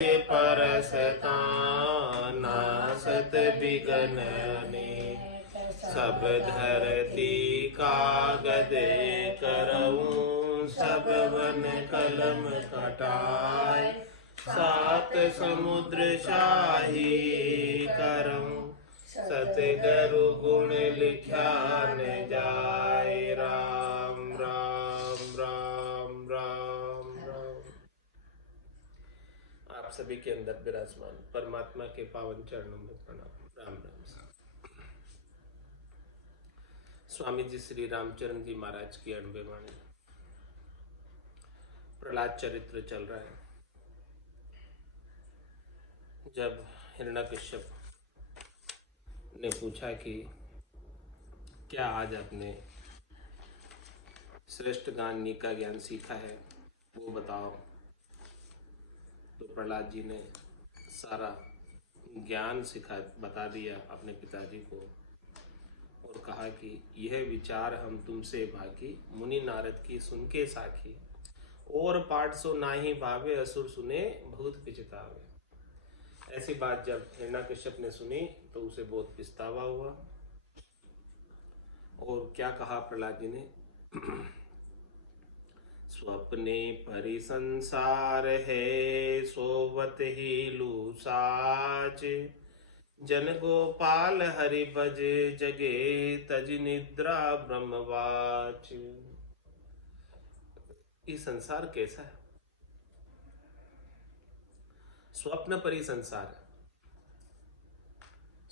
परसता नासत बिगनने सब धरती कागज करऊं सब वन कलम कटाए सात समुद्र शाही करऊं सतगुरु गुण लिख्या न जाए। राम राम राम राम राम। आप सभी के अंदर विराजमान परमात्मा के पावन चरणों में प्रणाम। राम राम। स्वामी जी श्री रामचरण जी महाराज की अणबे वाणी। प्रहलाद चरित्र चल रहा है। जब हिरण्यकश्यप ने पूछा कि क्या आज आपने श्रेष्ठ ज्ञानी का ज्ञान सीखा है वो बताओ, तो प्रहलाद जी ने सारा ज्ञान बता दिया अपने पिताजी को और कहा कि यह विचार हम तुमसे भागी मुनि नारद की सुन के साखी और पाठ सो नाही भावे असुर सुने बहुत पिछतावे। ऐसी बात जब हिरण्यकश्यप ने सुनी तो उसे बहुत पछतावा हुआ। और क्या कहा प्रहलाद जी ने? स्वप्ने परि संसार है सोवत ही लू साच जन गोपाल हरि भज जगे तज निद्रा ब्रह्मवाच। ये संसार कैसा है? स्वप्न परी संसार,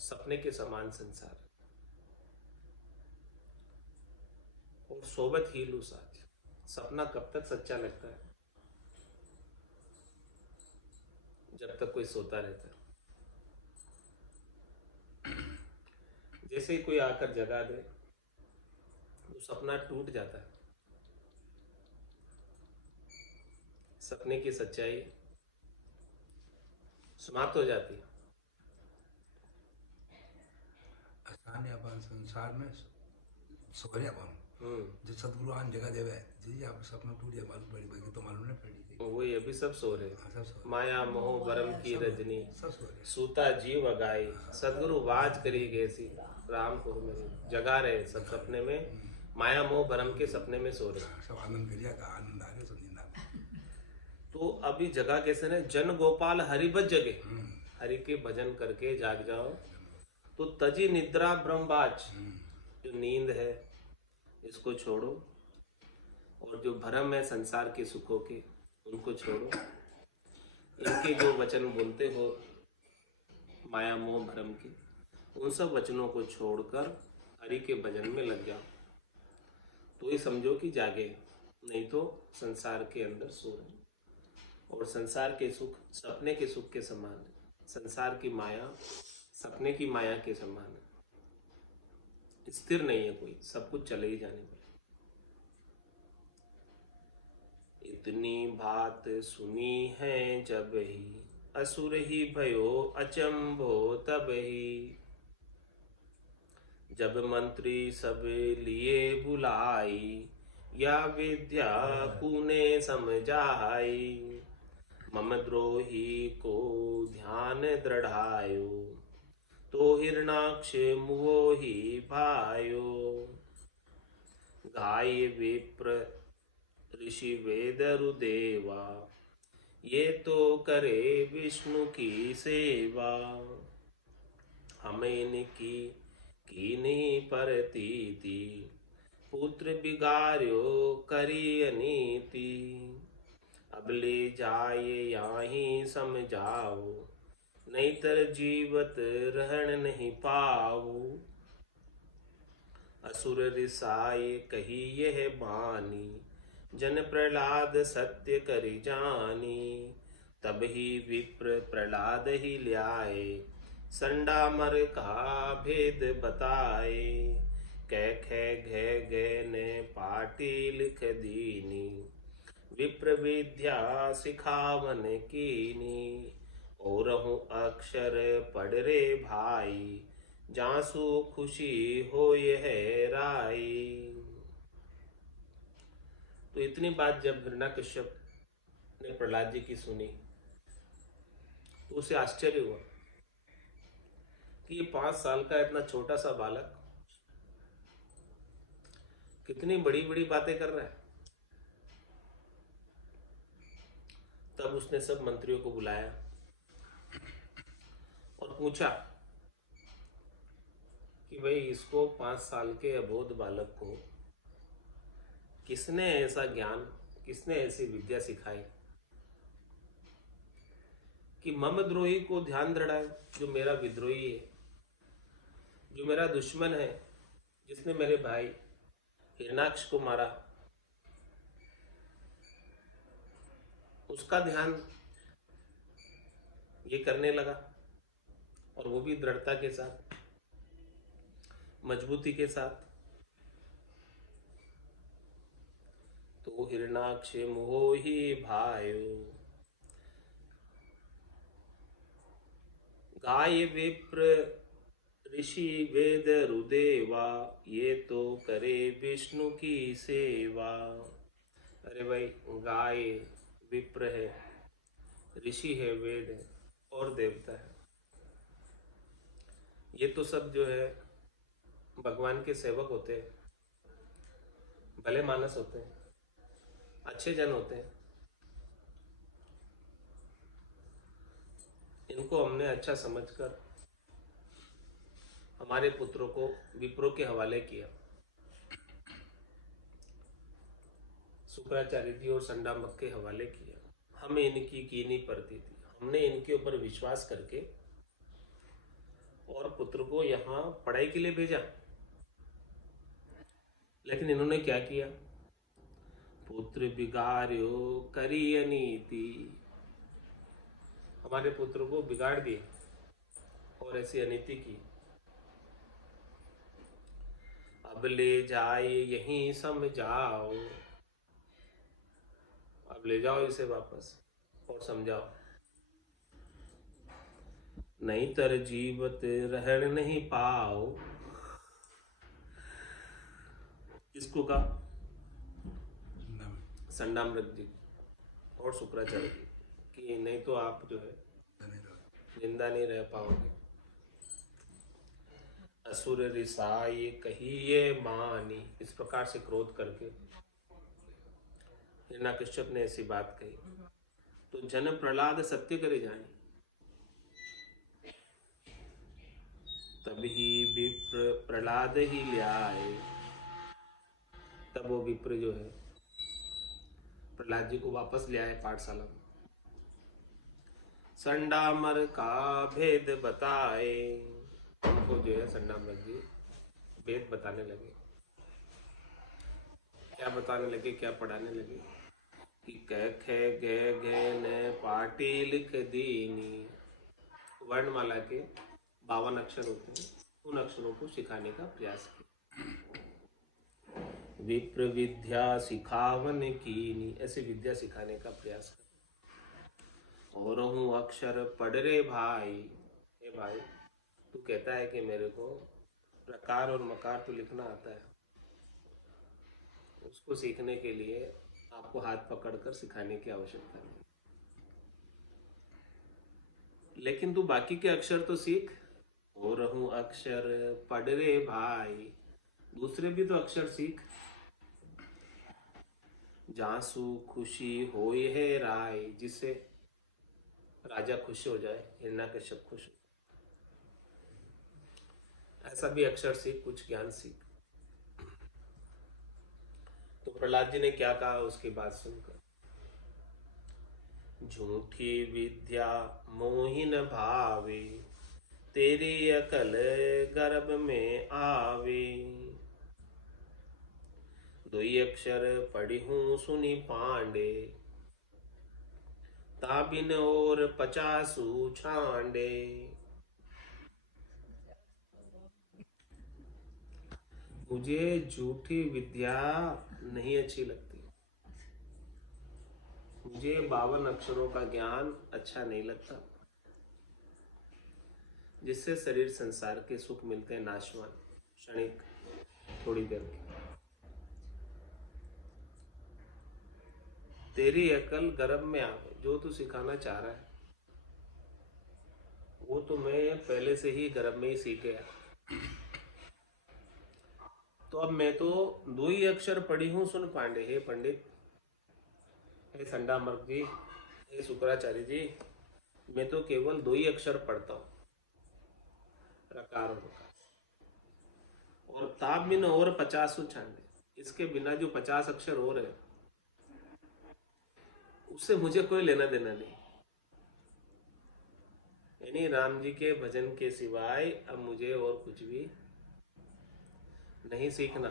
सपने के समान संसार और सोबत ही लू साथ। सपना कब तक सच्चा लगता है? जब तक कोई सोता रहता है। जैसे ही कोई आकर जगा दे तो सपना टूट जाता है। सपने की सच्चाई समाप्त हो जाती है। अपन संसार में सोरे अपन जो सदगुरु आन जगह देवे जी आप सपना टूट जाए मालूम पड़ी बाकी तो मालूम नहीं पड़ी। वही अभी सब सो रहे। माया मोह भरम की रजनी सूता जीव अगाई सदगुरु वाज करी गैसी। राम को जगा रहे सब सपने में, माया मोह भरम के सपने में सो रहे। सब आनंद करिया का आनंद आ रहे समझना। तो अभी जगा कैसे ने? जन गोपाल हरि भज जगे, हरि के भजन करके जाग जाओ तो तजी निद्रा ब्रह्मवाच। जो नींद है इसको छोड़ो और जो भ्रम है संसार के सुखों के उनको छोड़ो। इनके जो वचन बोलते हो माया मोह भ्रम के, उन सब वचनों को छोड़कर हरि के भजन में लग जाओ तो ये समझो कि जागे, नहीं तो संसार के अंदर सो रहे। और संसार के सुख सपने के सुख के समान है, संसार की माया सपने की माया के समान है। स्थिर नहीं है कोई, सब कुछ चले ही जाने पर। इतनी बात सुनी है जब ही असुर ही भयो अचंभो तब ही। जब मंत्री सब लिए बुलाई या विद्या कूने समझाई। मम द्रोही को ध्यान दृढ़ायो तो हिरणाक्ष मुओ ही भायो। गाय विप्र ऋषि वेद रुदेवा ये तो करे विष्णु की सेवा। हमें इनकी कीनी परतीति पुत्र बिगार्यो करी अनीति। अब ले जाए यहीं समझाओ नहीं तर जीवत रहन नहीं पाओ। असुर रिसाए कही यह बानी जन प्रहलाद सत्य करि जानी। तब ही विप्र प्रहलाद ही ल्याए संडामर का भेद बताए। कह घे गे ने पाटी लिख दीनी विप्र विद्या सिखावन कीनी। और हूँ अक्षर पढ़ रे भाई जासु खुशी हो यह राई। तो इतनी बात जब हिरण्यकश्यप ने प्रहलाद जी की सुनी तो उसे आश्चर्य हुआ कि ये 5 साल का इतना छोटा सा बालक कितनी बड़ी बड़ी बातें कर रहा है। तब उसने सब मंत्रियों को बुलाया और पूछा कि भाई इसको 5 साल के अबोध बालक को किसने ऐसा ज्ञान, किसने ऐसी विद्या सिखाई कि मम द्रोही को ध्यान दृढ़ाए, जो मेरा विद्रोही है, जो मेरा दुश्मन है, जिसने मेरे भाई हिरणाक्ष को मारा, उसका ध्यान ये करने लगा, और वो भी दृढ़ता के साथ, मजबूती के साथ। तो हिरणाक्ष मोहि भायो गाय विप्र ऋषि वेद रुदेवा, ये तो करे विष्णु की सेवा। अरे भाई, गाय विप्र है, ऋषि है, वेद है और देवता है, ये तो सब जो है भगवान के सेवक होते हैं, भले मानस होते हैं, अच्छे जन होते हैं। इनको हमने अच्छा समझकर हमारे पुत्रों को विप्रों के हवाले किया। शुक्राचार्य जी और संडामक के हवाले किया। हमें इनकी कीनी पड़ती थी, हमने इनके ऊपर विश्वास करके और पुत्र को यहाँ पढ़ाई के लिए भेजा। लेकिन इन्होंने क्या किया? पुत्र बिगाड़ो करी अनीति, हमारे पुत्र को बिगाड़ दिया और ऐसी अनीति की। अब ले जाए यहीं समझाओ, अब ले जाओ इसे वापस और समझाओ, नहीं तर जीवत रहन नहीं पाओ। किसको कहा? संडामृत जी और शुक्राचार्य जी कि नहीं तो आप जो है जिंदा नहीं रह पाओगे। असुर रिसाई कहिए मानी, इस प्रकार से क्रोध करके हिरण्यकश्यप ने ऐसी बात कही। तो जन प्रहलाद सत्य करे जानी, तभी विप्र प्रहलाद ही ले आए। तब वो विप्र जो है प्रहलाद जी को वापस ले आए पाठशाला में। संडामर का भेद बताए, उनको जो है संडामर जी भेद बताने लगे। क्या बताने लगे, क्या पढ़ाने लगे कि कह खे गे गे ने पाटी लिख दीनी। वर्णमाला के 52 अक्षर होते हैं, उन अक्षरों को सिखाने का प्रयास किया। विप्र विद्या सिखावन कीनी, ऐसे विद्या सिखाने का प्रयास कर। और हूँ अक्षर पढ़ रे भाई, हे भाई तू कहता है कि मेरे को प्रकार और मकार तो लिखना आता है, उसको सीखने के लिए आपको हाथ पकड़कर सिखाने की आवश्यकता नहीं, लेकिन तू बाकी के अक्षर तो सीख। और हूँ अक्षर पढ़ रे भाई, दूसरे भी तो अक्षर सीख। जासू खुशी होए है राय, जिससे राजा खुश हो जाए, हिरण्यकश्यप खुश हो, ऐसा भी अक्षर सीख, कुछ ज्ञान सीख। तो प्रहलाद जी ने क्या कहा उसकी बात सुनकर? झूठी विद्या मोहिन भावे, तेरी अकल गर्भ में आवे। दुई अक्षर पढ़ी हूँ सुनी पांडे, ताबिन और 50 छांडे। मुझे झूठी विद्या नहीं अच्छी लगती, मुझे 52 अक्षरों का ज्ञान अच्छा नहीं लगता, जिससे शरीर संसार के सुख मिलते हैं नाशवान, क्षणिक, थोड़ी देर के। तेरी अकल गर्भ में आवे, जो तू सिखाना चाह रहा है वो तो मैं पहले से ही गर्भ में ही सीख गया। तो अब मैं तो 2 ही अक्षर पढ़ी हूँ, सुन पांडे, हे पंडित, हे संडामर्क जी, हे शुक्राचार्य जी, मैं तो केवल 2 ही अक्षर पढ़ता हूँ, रकार और उकार। और ताप बिन और 50 छांडे, इसके बिना जो 50 अक्षर और है उससे मुझे कोई लेना देना नहीं। यानी राम जी के भजन के सिवाय अब मुझे और कुछ भी नहीं सीखना।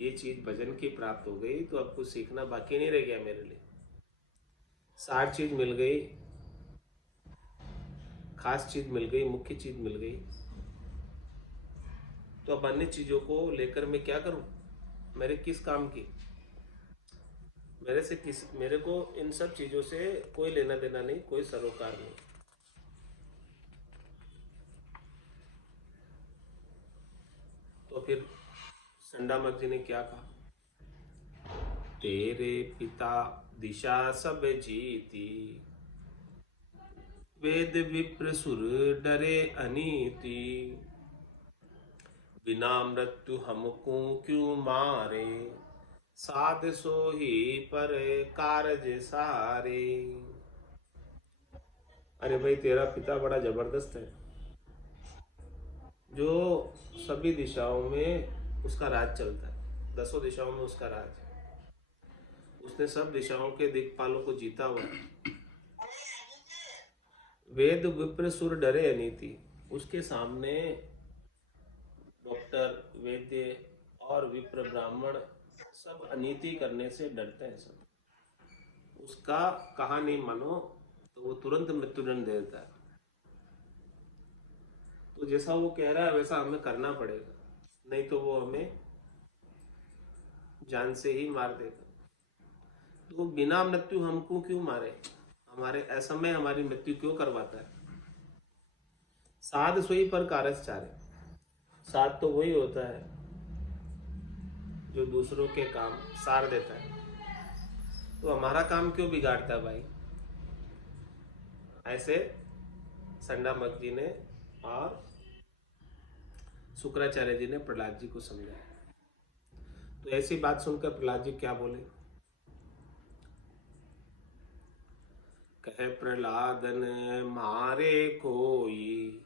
ये चीज भजन की प्राप्त हो गई तो अब कुछ सीखना बाकी नहीं रह गया मेरे लिए। सार चीज मिल गई, खास चीज मिल गई, मुख्य चीज मिल गई। तो अब अन्य चीजों को लेकर मैं क्या करूं? मेरे किस काम की? मेरे को इन सब चीजों से कोई लेना देना नहीं, कोई सरोकार नहीं। तो फिर संडामक जी ने क्या कहा? तेरे पिता दिशा सब जीती, वेद विप्र सुर डरे अनीति, बिना मृत्यु हमको क्यों मारे, साध सो ही पर कारज सारे। अरे भाई, तेरा पिता बड़ा जबरदस्त है, जो सभी दिशाओं में उसका राज चलता है, 10 दिशाओं में उसका राज है। उसने सब दिशाओं के दिक्पालों को जीता हुआ है। वेद विप्र सुर डरे अनीति, उसके सामने डॉक्टर, वैद्य और विप्र ब्राह्मण सब अनीति करने से डरते हैं। सब उसका कहा नहीं मानो तो वो तुरंत मृत्युदंड दे देता है। तो जैसा वो कह रहा है वैसा हमें करना पड़ेगा, नहीं तो वो हमें जान से ही मार देगा। तो बिना मृत्यु हमको क्यों मारे, हमारे असमय हमारी मृत्यु क्यों करवाता है। साध सोई पर कारज चारे, साध तो वही होता है जो दूसरों के काम सार देता है, तो हमारा काम क्यों बिगाड़ता है भाई। ऐसे संडामक जी ने और शुक्राचार्य जी ने प्रहलाद जी को समझाया। तो ऐसी बात सुनकर प्रहलाद जी क्या बोले? कहे प्रहलादन मारे कोई,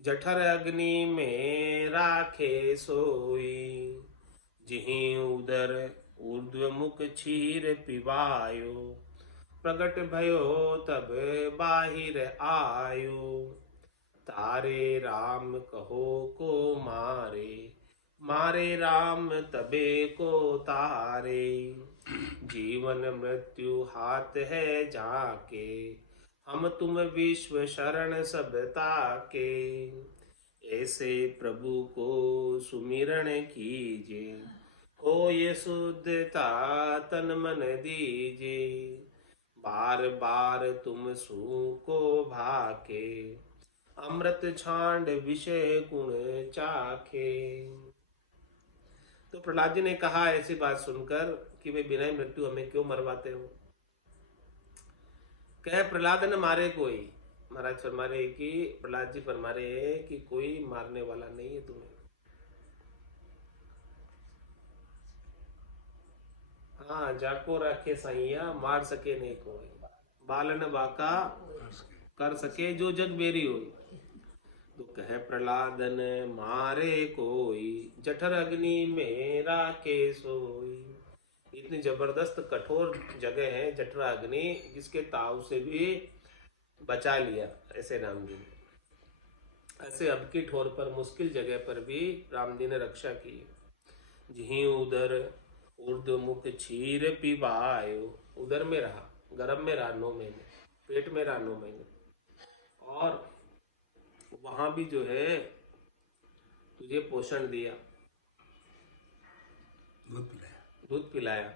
जठर अग्नि में राखे सोई, जिहि उदर ऊर्ध्व मुख क्षीर पिवायो, प्रगट भयो तब बाहिर आयो, तारे राम कहो को मारे, मारे राम तबे को तारे, जीवन मृत्यु हाथ है जाके, हम तुम विश्व शरण सब ताके, ऐसे प्रभु को सुमिरण कीजे, हो ये शुद्धता तन मन दीजे, बार बार तुम सू को भाके, अमृत छांड विषय गुण चाखे। तो प्रहलाद जी ने कहा ऐसी बात सुनकर कि वे बिना मृत्यु हमें क्यों मरवाते हो। कहे प्रहलाद न मारे कोई, महाराज फरमा रहे कि प्रहलाद जी फरमा रहे हैं कि कोई मारने वाला नहीं है तुम्हें। हाँ, जाको राखे साइया, मार सके नहीं कोई, बालन बाका कर सके जो जग बेरी होई। तो कहे प्रहलादन मारे कोई, जठर अग्नि में राखे सोई। इतनी जबरदस्त कठोर जगह है जठर अग्नि, जिसके ताव से भी बचा लिया ऐसे राम जी ने। ऐसे अब की ठोर पर मुश्किल जगह पर भी राम जी ने रक्षा की। जिहि उदर ऊर्ध्व मुख क्षीर पिवायो, उदर में रहा, गर्भ में रहा 9 महीने, पेट में रहा 9 महीने, और वहां भी जो है तुझे पोषण दिया, दूध पिलाया,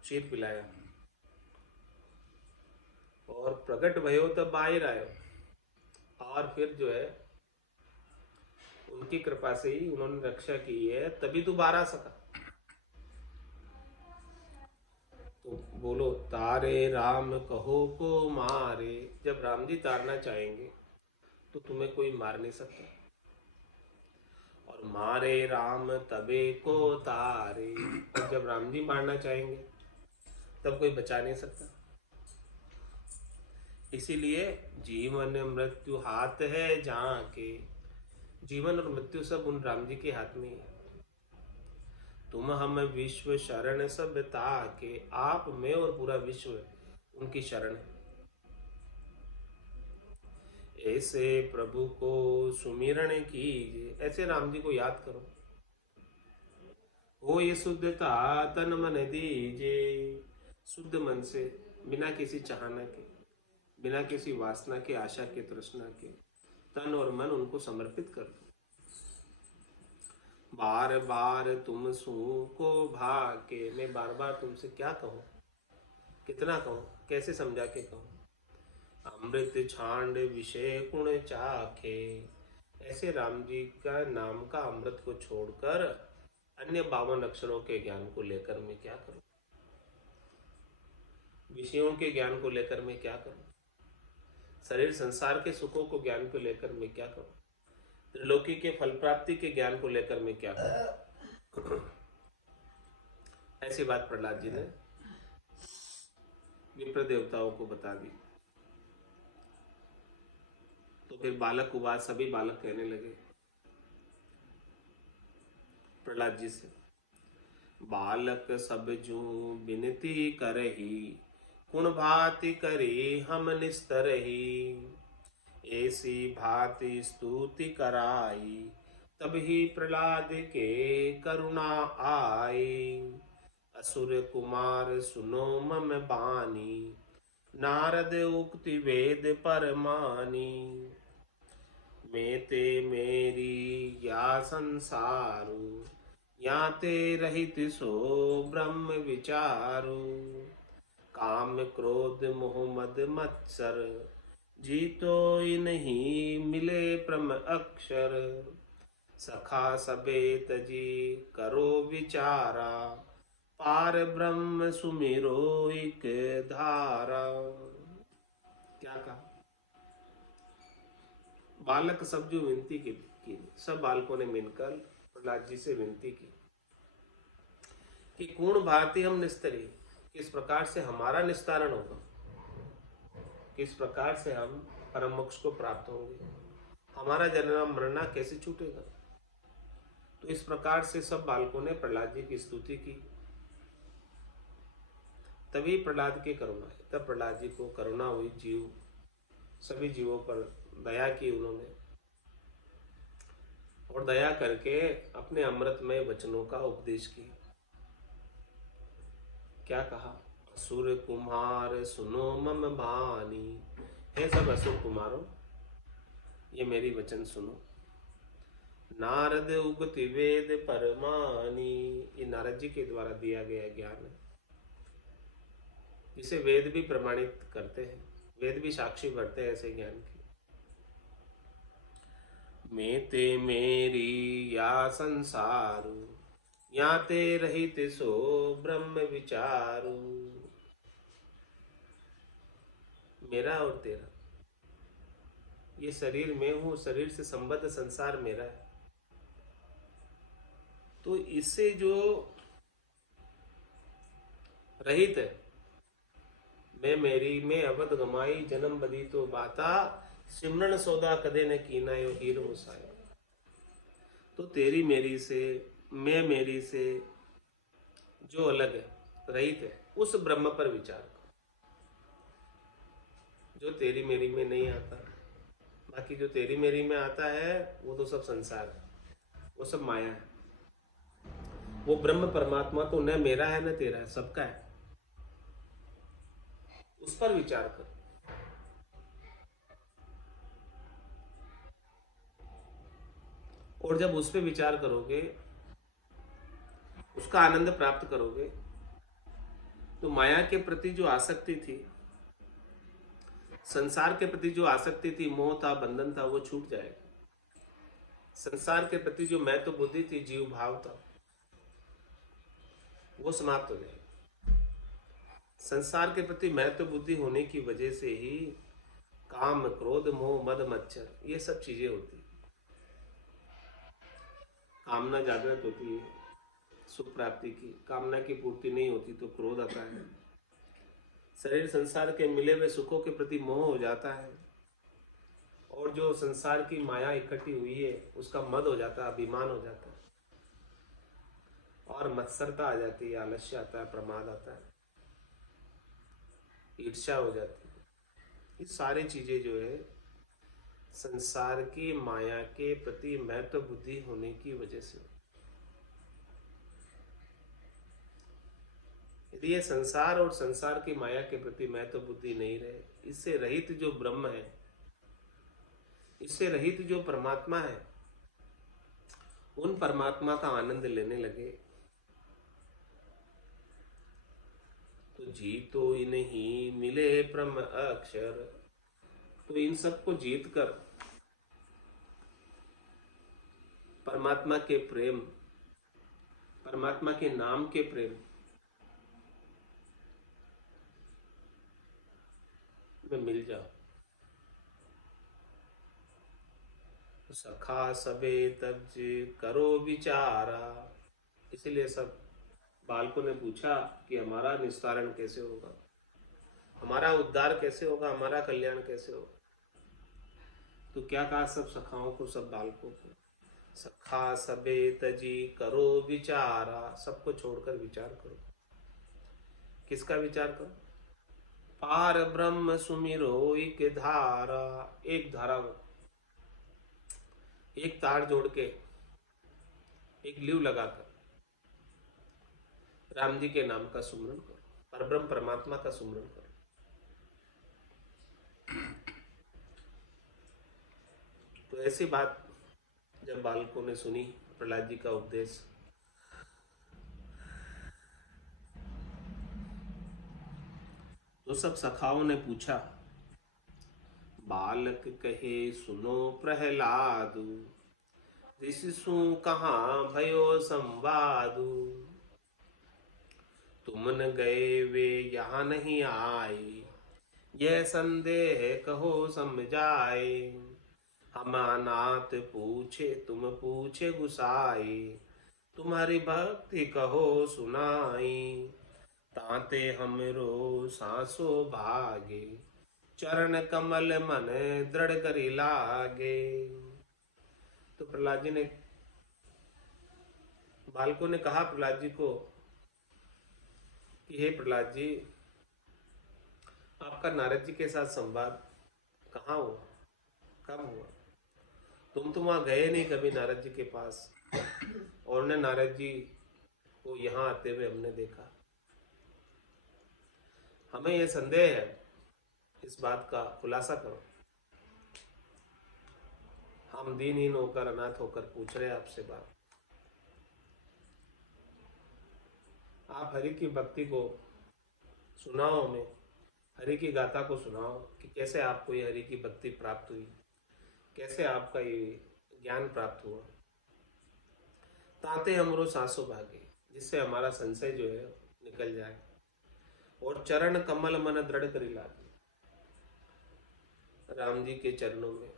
क्षीर पिलाया, और प्रकट भयो तब बाहर आयो, और फिर जो है उनकी कृपा से ही उन्होंने रक्षा की है, तभी तू बाहर आ सका। तो बोलो, तारे राम कहो को मारे, जब राम जी तारना चाहेंगे तो तुम्हें कोई मार नहीं सकता। और मारे राम तबे को तारे, और जब राम जी मारना चाहेंगे तब कोई बचा नहीं सकता। इसीलिए जीवन मृत्यु हाथ है जहाँ के, जीवन और मृत्यु सब उन राम जी के हाथ में ही है। तुम हम विश्व शरण सब ताके, आप मैं और पूरा विश्व उनकी शरण है। ऐसे प्रभु को सुमिरण कीजिए, ऐसे राम जी को याद करो। हो ये शुद्धता तन मन दीजिए, शुद्ध मन से, बिना किसी चाहना के, बिना किसी वासना के, आशा के, तृष्णा के, तन और मन उनको समर्पित कर दो। बार बार तुम सू को भाके, मैं बार बार तुमसे क्या कहूँ, कितना कहूँ, कैसे समझा के कहूँ। अमृत छांड विषय गुण चाखे, ऐसे राम जी का नाम का अमृत को छोड़कर अन्य 52 अक्षरों के ज्ञान को लेकर मैं क्या करूं, विषयों के ज्ञान को लेकर मैं क्या करूं, शरीर संसार के सुखों को ज्ञान को लेकर मैं क्या करूं, त्रिलोकी के फल प्राप्ति के ज्ञान को लेकर मैं क्या करूं। ऐसी बात प्रहलाद जी ने विप्र देवताओं को बता दी। तो फिर बालक को बात, सभी बालक कहने लगे प्रहलाद जी से, बालक सब जू विनती करही, कुण भांति करी हम निस्तरही, ऐसी भांति स्तुति कराई, तब ही प्रहलाद के करुणा आई। असुर कुमार सुनो मम बानी, नारद उक्ति वेद परमानी, मैं ते मेरी या संसारू, या ते रहित सो ब्रह्म विचारू, काम क्रोध मोह मद मत्सर, जीतो नहीं मिले परम अक्षर, सखा सबे तजी करो विचारा, पार ब्रह्म सुमिरो एक धारा। क्या कहा, बालक सब जो विनती की, सब बालकों ने मिलकर प्रहलाद जी से विनती की कि कौन भांति हम निस्तरी, किस प्रकार से हमारा निस्तारण होगा, किस प्रकार से हम परम मोक्ष को प्राप्त होंगे, हमारा जन्म मरना कैसे छूटेगा। तो इस प्रकार से सब बालकों ने प्रहलाद जी की स्तुति की। तभी प्रहलाद की करुणा, तब प्रहलाद जी को करुणा हुई, जीव सभी जीवों पर दया की उन्होंने, और दया करके अपने अमृतमय वचनों का उपदेश किया। क्या कहा, असुर कुमार सुनो मम बानी, हे सब असुर कुमारों ये मेरी वचन सुनो। नारद उगति वेद परमानी, ये नारद जी के द्वारा दिया गया ज्ञान है जिसे वेद भी प्रमाणित करते हैं, वेद भी साक्षी भरते हैं ऐसे ज्ञान की। मैं ते मेरी या संसारू, या ते रहित सो ब्रह्म विचारू, मेरा और तेरा, ये शरीर मैं हूं, शरीर से संबद्ध संसार मेरा है। तो इससे जो रहित है, मैं मेरी में अवध गमाई, जन्म बदी तो बाता, सिमरन सौदा कदे न कीना यो हीर मुसाया। तो तेरी मेरी से, मैं मेरी से जो अलग है, रहित है, उस ब्रह्म पर विचार करो जो तेरी मेरी में नहीं आता। बाकी जो तेरी मेरी में आता है वो तो सब संसार है, वो सब माया है। वो ब्रह्म परमात्मा तो न मेरा है न तेरा है, सबका है, उस पर विचार करो। और जब उस पर विचार करोगे, उसका आनंद प्राप्त करोगे, तो माया के प्रति जो आसक्ति थी, संसार के प्रति जो आसक्ति थी, मोह था, बंधन था, वो छूट जाएगा। संसार के प्रति जो मैं तो बुद्धि थी, जीव भाव था, वो समाप्त हो जाएगा। संसार के प्रति मैं तो बुद्धि होने की वजह से ही काम क्रोध मोह मद मच्छर, ये सब चीजें होती। कामना जागृत होती है सुख प्राप्ति की, कामना की पूर्ति नहीं होती तो क्रोध आता है। शरीर संसार के मिले हुए सुखों के प्रति मोह हो जाता है, और जो संसार की माया इकट्ठी हुई है उसका मद हो जाता है, अभिमान हो जाता है, और मत्सरता आ जाती है, आलस्य आता है, प्रमाद आता है, ईर्ष्या हो जाती है। ये सारी चीजें जो है संसार की माया के प्रति महत्व बुद्धि होने की वजह से। यदि ये संसार और संसार की माया के प्रति महत्व बुद्धि नहीं रहे, इससे रहित जो ब्रह्म है, इससे रहित जो परमात्मा है, उन परमात्मा का आनंद लेने लगे तो जीतो ही नहीं मिले ब्रह्म अक्षर। तो इन सबको जीत कर परमात्मा के प्रेम, परमात्मा के नाम के प्रेम में मिल जाओ। सखा सबे तब करो विचारा। इसलिए सब बालकों ने पूछा कि हमारा निस्तारण कैसे होगा, हमारा उद्धार कैसे होगा, हमारा कल्याण कैसे होगा। तो क्या कहा सब सखाओं को, सब बालकों को, सखा सबे तजी करो विचारा। सबको छोड़कर विचार करो। किसका विचार करो? पार ब्रह्म सुमिरो एक धारा। एक धारा में एक तार जोड़ के, एक लीव लगाकर राम जी के नाम का सुमरन करो, परब्रह्म परमात्मा का सुमरन करो। तो ऐसी बात जब बालकों ने सुनी प्रहलाद जी का उपदेश, तो सब सखाओं ने पूछा। बालक कहे सुनो प्रहलादु, ऋषिसु कहाँ भयो संवादु। तुमन गए वे यहाँ नहीं आए, यह संदेह कहो समझाए। हम अनाथ पूछे तुम पूछे गुसाई, तुम्हारी भक्ति कहो सुनाई। ताते हमरो सांसो भागे, चरण कमल मन दृढ़ करी लागे। तो प्रहलाद जी ने, बालकों ने कहा प्रहलाद जी को कि हे प्रहलाद जी, आपका नारद जी के साथ संवाद कहाँ हुआ, कब हुआ? तुम तो वहां गए नहीं कभी नारद जी के पास, और ने नारद जी को यहाँ आते हुए हमने देखा। हमें यह संदेह है, इस बात का खुलासा करो। हम दीनहीन होकर, अनाथ होकर पूछ रहे हैं आपसे बात। आप हरि की भक्ति को सुनाओ, हमें हरि की गाथा को सुनाओ कि कैसे आपको ये हरि की भक्ति प्राप्त हुई, कैसे आपका ये ज्ञान प्राप्त हुआ। ताते हमरो सांसो भागे, जिससे हमारा संशय जो है निकल जाए, और चरण कमल मन दृढ़ करी लागे। राम जी के चरणों में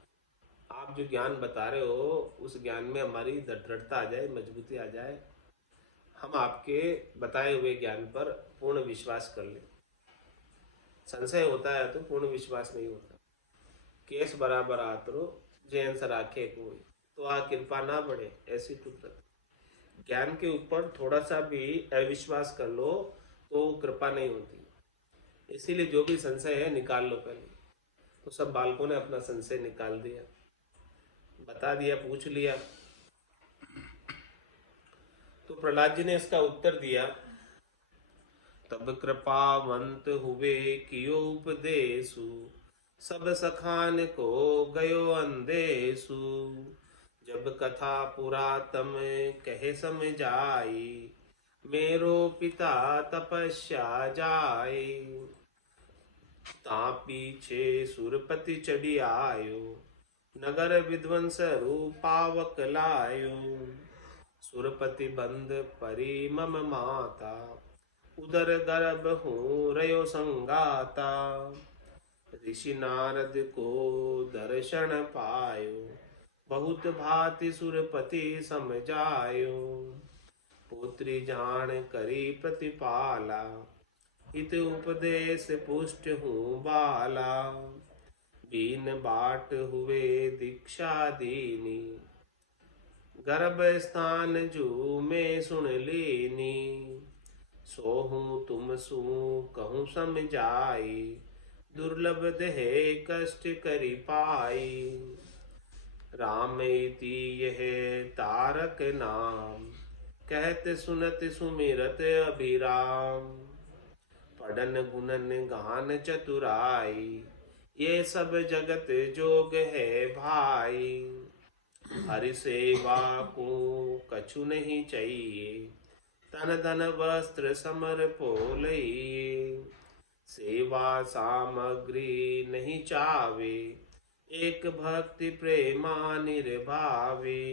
आप जो ज्ञान बता रहे हो, उस ज्ञान में हमारी दृढ़ता आ जाए, मजबूती आ जाए, हम आपके बताए हुए ज्ञान पर पूर्ण विश्वास कर लें। संशय होता है तो पूर्ण विश्वास नहीं होता। केस बराबर आतरो जैन सराखे कोई, तो आ कृपा ना बढ़े ऐसी तुरत। ज्ञान के ऊपर थोड़ा सा भी अविश्वास कर लो तो कृपा नहीं होती। इसीलिए जो भी संशय है निकाल लो पहले। तो सब बालकों ने अपना संशय निकाल दिया, बता दिया, पूछ लिया। तो प्रहलाद जी ने इसका उत्तर दिया। तब कृपावंत हुए कियो उपदेशु, सब सखान को गयो अंदेशु। जब कथा पुरातम कहे समझाई, मेरो पिता तपस्या जाए। ता पीछे सुरपति चढ़ी आयो, नगर विध्वंस रूपावक लायो। सुरपति बंद परी मम माता, उदर गर्भ हूँ रयो संगाता। ऋषि नारद को दर्शन पायो, बहुत भांति सुरपति समझायो। पुत्री जान करी प्रतिपाला, हित उपदेश पुष्ट हूँ बाला। बीन बाट हुए दीक्षा दीनी, गर्भ स्थान जू में सुन लेनी। सोहूं तुम सू कहूँ समझाई, दुर्लभ देह कष्ट करि पाई। राम इति यह तारक नाम, कहत सुनत सुमिरत अभिराम। पढ़न गुणन गान चतुराई, ये सब जगत जोग है भाई। हरि सेवा को कछु नहीं चाहिए, तन धन वस्त्र समर पोलइए। सेवा सामग्री नहीं चावे, एक भक्ति प्रेमा निर्भावे।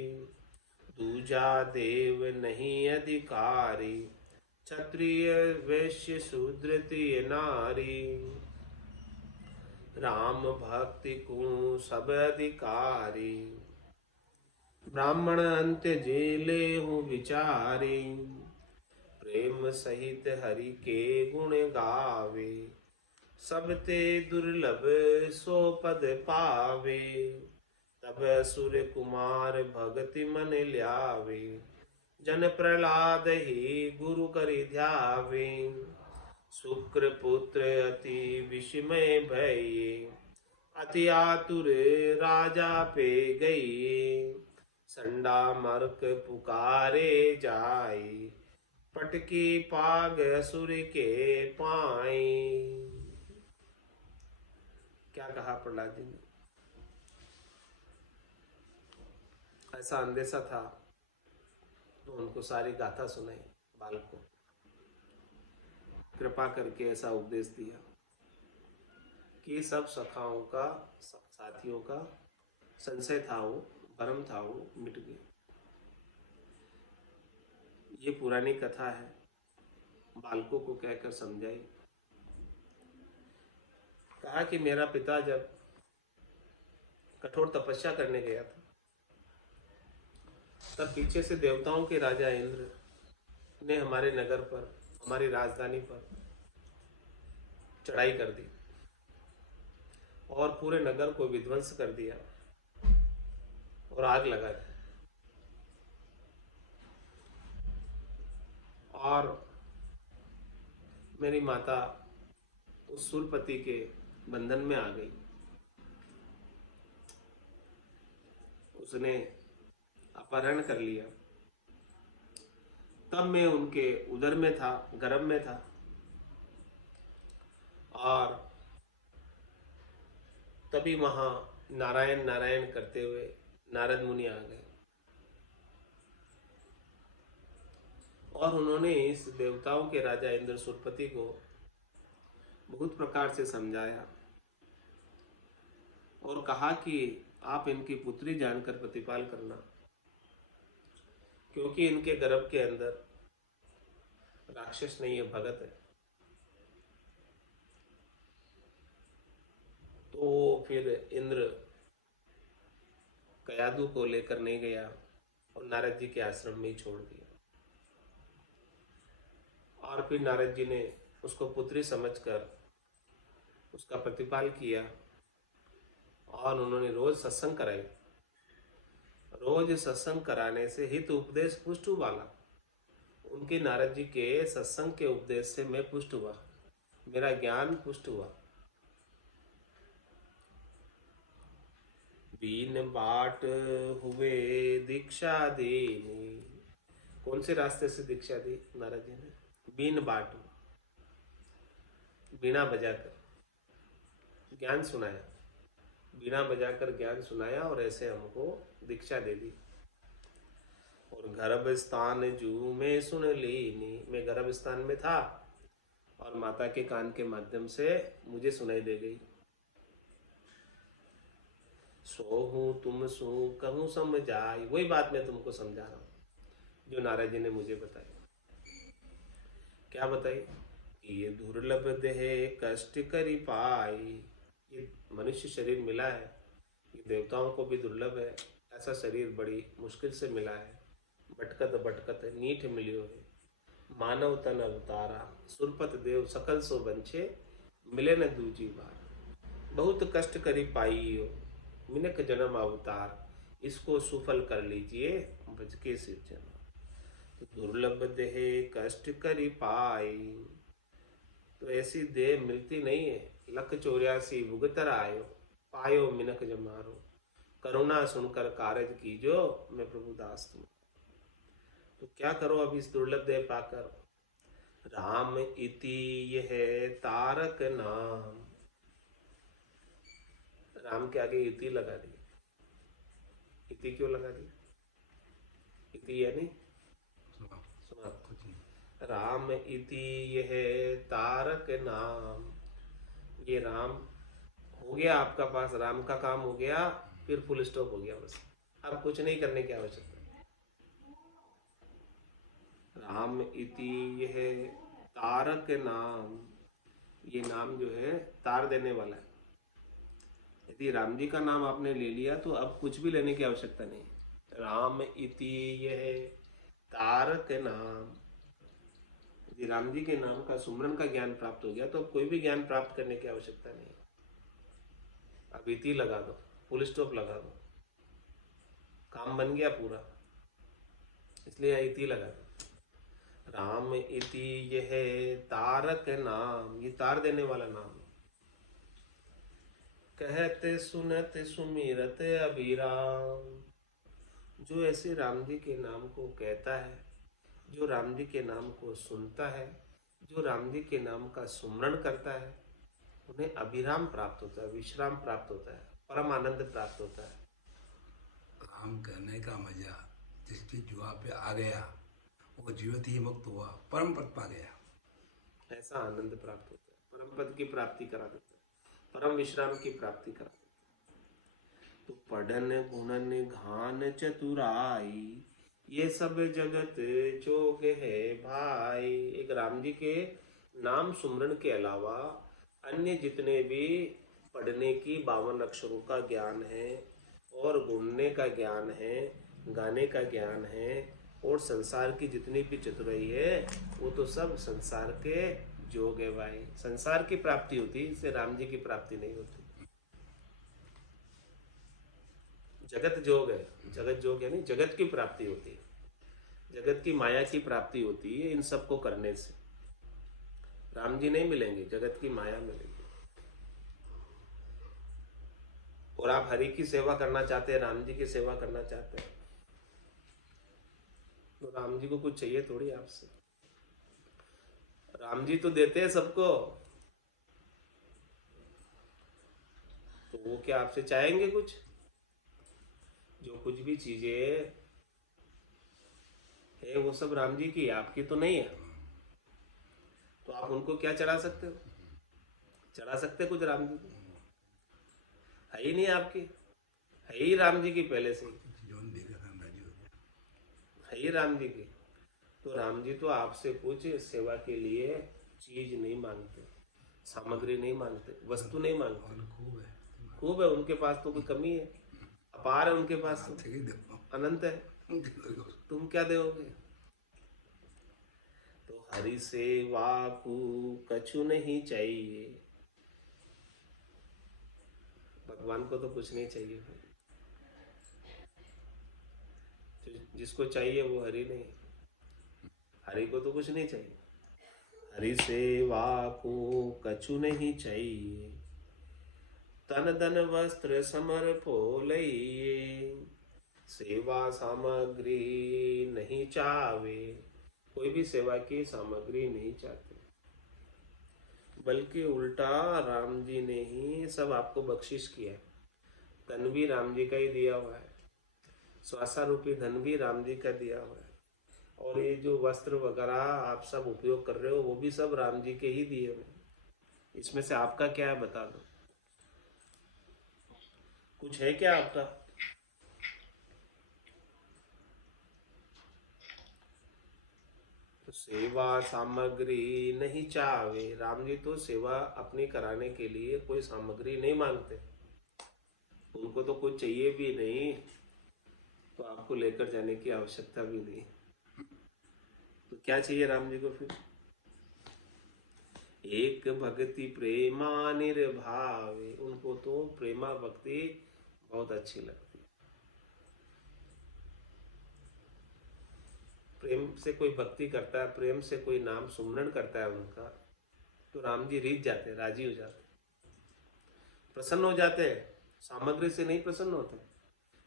दूजा देव नहीं अधिकारी, क्षत्रिय वैश्य शूद्र त्रिय नारी। राम भक्ति को सब अधिकारी, ब्राह्मण अंत्य जेले हूँ विचारी। प्रेम सहित हरि के गुण गावे, सब ते दुर्लभ सो पद पावे। तब असुर कुमार भगति मन ल्यावे, जन प्रहलाद ही गुरु करि ध्यावे। शुक्र पुत्र अति विस्मय भये, अति आतुर राजा पे गई। संडा मर्क पुकारे जाई, पटकी पाग असुर के पाई। क्या कहा प्रहलाद जी ने? ऐसा अंदेशा था तो उनको सारी गाथा सुनाई बालक को, कृपा करके ऐसा उपदेश दिया कि सब सखाओं का, सब साथियों का संशय था, वो भ्रम था, वो मिट गया। ये पुरानी कथा है, बालकों को कहकर समझाई। कहा कि मेरा पिता जब कठोर तपस्या करने गया था, तब पीछे से देवताओं के राजा इंद्र ने हमारे नगर पर, हमारी राजधानी पर चढ़ाई कर दी और पूरे नगर को विध्वंस कर दिया और आग लगा दी। और मेरी माता उस सूरपति के बंधन में आ गई। उसने अपहरण कर लिया। तब मैं उनके उदर में था, गर्भ में था, और तभी वहां नारायण नारायण करते हुए नारद मुनि आ गए और उन्होंने इस देवताओं के राजा इंद्र सूरपति को बहुत प्रकार से समझाया और कहा कि आप इनकी पुत्री जानकर प्रतिपाल करना, क्योंकि इनके गर्भ के अंदर राक्षस नहीं है, भगत है। तो फिर इंद्र कयादू को लेकर नहीं गया और नारद जी के आश्रम में ही छोड़ दिया। और फिर नारद जी ने उसको पुत्री समझकर उसका प्रतिपाल किया और उन्होंने रोज सत्संग कराई। रोज सत्संग कराने से हित उपदेश पुष्ट वाला, उनके नारद जी के सत्संग के उपदेश से मैं पुष्ट हुआ, मेरा ज्ञान पुष्ट हुआ। बीन बाट हुए दीक्षा देनी। कौन से रास्ते से दीक्षा दी नारद जी ने? बीन बाट, बीना बजाकर ज्ञान सुनाया, बीना बजाकर ज्ञान सुनाया और ऐसे हमको दीक्षा दे दी। और गर्भ स्थान जू में सुन लेनी, मैं गर्भ स्थान में था और माता के कान के माध्यम से मुझे सुनाई दे गई। सोहूं तुम सू कहूं समझाई, वही बात मैं तुमको समझा रहा हूं जो नारद जी ने मुझे बताई। क्या बताई? ये दुर्लभ देह कष्ट करी पाई, ये मनुष्य शरीर मिला है, ये देवताओं को भी दुर्लभ है, ऐसा शरीर बड़ी मुश्किल से मिला है। भटकत भटकत नीठ मिलियो है, मानव तन अवतारा, सुरपत देव सकल सो बंछे, मिले न दूजी बार। बहुत कष्ट करी पाइयो, मिनक जन्म अवतार, इसको सुफल कर लीजिए, ब्रज के सिरजना। तो दुर्लभ देह कष्ट करी पाई, तो ऐसी देह मिलती नहीं है। लख 84 भुगतर आयो, पायो मिनक जमारो, करुणा सुनकर कारज कीजो, मैं प्रभु दास तुम। तो क्या करो अब इस दुर्लभ देह पाकर? राम इति यह तारक नाम, राम के आगे इति लगा दी। इति क्यों लगा दी? इति यानी समाप्त। राम इति यह तारक नाम, ये राम हो गया आपका पास, राम का काम हो गया, फिर फुल स्टॉप हो गया बस। अब कुछ नहीं करने की आवश्यकता। राम इति यह तारक नाम, ये नाम जो है तार देने वाला है। यदि राम जी का नाम आपने ले लिया तो अब कुछ भी लेने की आवश्यकता नहीं। राम इति यह तारक नाम, यदि राम जी के नाम का सुमरन का ज्ञान प्राप्त हो गया तो अब कोई भी ज्ञान प्राप्त करने की आवश्यकता नहीं। अब इति लगा दो, फुल स्टॉप लगा दो, काम बन गया पूरा, इसलिए इति लगा दो। राम इति यह तारक नाम, ये तार देने वाला नाम है। कहते सुनत सुमिरत अभिराम, जो ऐसे राम जी के नाम को कहता है, जो राम जी के नाम को सुनता है, जो राम जी के नाम का सुमरण करता है, उन्हें अभिराम प्राप्त होता है, विश्राम प्राप्त होता है, परम आनंद प्राप्त होता है। काम करने का मजा जिसकी जुआ पे आ गया, वो जीवित ही मुक्त हुआ, परम पद पा गया। ऐसा आनंद प्राप्त होता है, परम पद की प्राप्ति करा देता है, परम विश्राम की प्राप्ति करा देता है। तो पढ़न गुणन घान चतुराई, ये सब जगत जोग है भाई। एक राम जी के नाम सुमरन के अलावा अन्य जितने भी पढ़ने की 52 अक्षरों का ज्ञान है, और गुणने का ज्ञान है, गाने का ज्ञान है, और संसार की जितनी भी चतुराई है, वो तो सब संसार के जोग है भाई। संसार की प्राप्ति होती है, इससे राम जी की प्राप्ति नहीं होती। जगत जोग है, जगत जोग यानी जगत की प्राप्ति होती है, जगत की माया की प्राप्ति होती है इन सबको करने से। राम जी नहीं मिलेंगे, जगत की माया मिलेगी। और आप हरि की सेवा करना चाहते हैं, राम जी की सेवा करना चाहते हैं, तो राम जी को कुछ चाहिए थोड़ी आपसे। राम जी तो देते हैं सबको, तो वो क्या आपसे चाहेंगे कुछ? जो कुछ भी चीजें है वो सब राम जी की, आपकी तो नहीं है। तो आप उनको क्या चढ़ा सकते हो? चढ़ा सकते कुछ राम जी को? है ही नहीं आपकी, है ही राम जी की पहले से ही, है ही राम जी की। तो राम जी तो आपसे कुछ सेवा के लिए चीज नहीं मांगते, सामग्री नहीं मांगते, वस्तु नहीं मांगते। खूब है उनके पास, तो कोई कमी है? अपार है उनके पास, तो अनंत है। तुम क्या दोगे? तो हरि सेवा को कछु नहीं चाहिए, भगवान को तो कुछ नहीं चाहिए। जिसको चाहिए वो हरि नहीं, हरि को तो कुछ नहीं चाहिए। हरि सेवा को कछु नहीं चाहिए, तन धन वस्त्र समर फोलइए, सेवा सामग्री नहीं चावे। कोई भी सेवा की सामग्री नहीं चाहते, बल्कि उल्टा राम जी ने ही सब आपको बख्शिश किया। धन भी राम जी का ही दिया हुआ है, श्वासा रूपी धन भी राम जी का दिया हुआ है, और ये जो वस्त्र वगैरह आप सब उपयोग कर रहे हो वो भी सब राम जी के ही दिए हुए। इसमें से आपका क्या है बता दो, कुछ है क्या आपका? तो सेवा सामग्री नहीं चावे। राम जी तो सेवा अपनी कराने के लिए कोई सामग्री नहीं मांगते, उनको तो कुछ चाहिए भी नहीं, तो आपको लेकर जाने की आवश्यकता भी नहीं। तो क्या चाहिए राम जी को फिर? एक भक्ति प्रेमा निर्भावे। उनको तो प्रेमा भक्ति बहुत अच्छी लगती है। प्रेम से कोई भक्ति करता है, प्रेम से कोई नाम सुमरण करता है उनका, तो राम जी रीझ जाते हैं, राजी हो जाते हैं, प्रसन्न हो जाते हैं। सामग्री से नहीं प्रसन्न होते,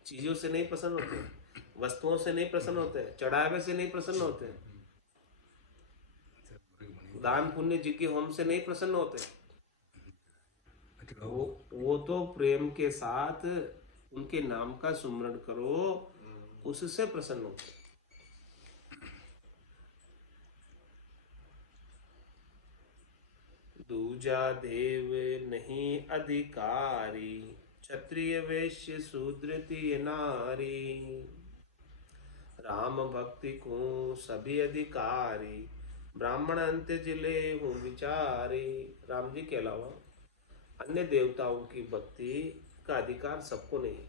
चीजों से नहीं प्रसन्न होते, वस्तुओं से नहीं प्रसन्न होते, चढ़ावे से नहीं प्रसन्न होते, दान पुण्य जी के होम से नहीं प्रसन्न होते। वो तो प्रेम के साथ उनके नाम का सुमरण करो, उससे प्रसन्न होते। दूजा देव नहीं अधिकारी, क्षत्रिय वैश्य शूद्र तीय नारी। राम भक्ति को सभी अधिकारी, ब्राह्मण अंत्य जिले हूँ विचारी। राम जी के अलावा अन्य देवताओं की भक्ति का अधिकार सबको नहीं है,